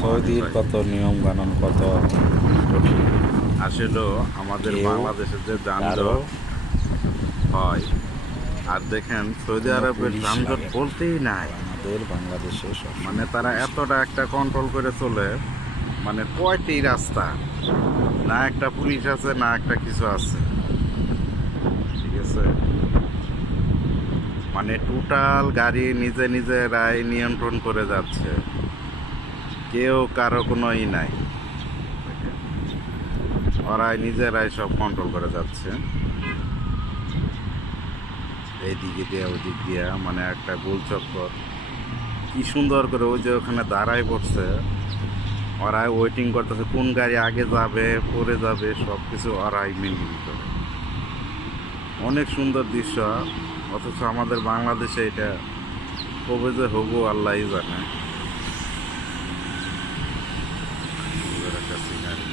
সৌদির কত নিয়ম কানুন কত কঠিন। আসলে আমাদের কেউ বাংলাদেশের যে যানজট কারো হয়, আর দেখেন সৌদি কোনো আরবের পুলিশ যানজট লাগে না। বলতেই নাই। আমাদের বাংলাদেশে মানে সবসময় তারা পুলিশ এতটা লাগে। একটা কন্ট্রোল করে চলে, মানে কয়টি রাস্তা, না একটা পুলিশ আছে না একটা কিছু আছে, ঠিক আছে। মানে টোটাল গাড়ি নিজে নিজেরাই নিয়ন্ত্রণ করে যাচ্ছে, কেউ কারো কোনো নাই, ওরাই নিজেরাই সব কন্ট্রোল করে যাচ্ছে। এইদিকে দিয়ে ওদিক দিয়া মানে একটা গোল চক্কর, কি সুন্দর করে ওই যে ওখানে দাঁড়ায় পড়ছে, ওরাই ওয়েটিং করতেছে কোন গাড়ি আগে যাবে পরে যাবে, সব কিছু ওরাই মেনটেন করে। অনেক সুন্দর দৃশ্য, অথচ আমাদের বাংলাদেশে এটা কবে যে হবো আল্লাহই জানে। সুন্দর একটা সিনারি।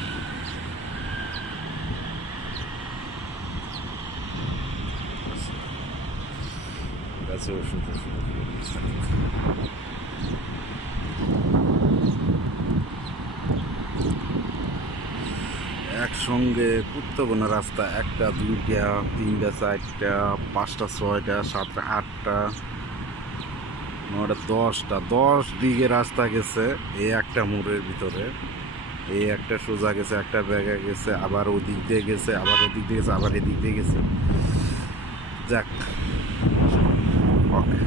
গাছে ওষুধ একসঙ্গে কতগুলো রাস্তা, একটা দুইটা তিনটা চারটা পাঁচটা ছয়টা সাতটা আটটা নয়টা দশটা, 10 দিকে রাস্তা গেছে এই একটা মোড়ের ভিতরে। এই একটা সোজা গেছে, একটা ব্যাগে গেছে, আবার ওদিক দিয়ে গেছে, আবার ওদিক দিয়ে গেছে, আবার এদিক দিয়ে গেছে। যাক, ওকে।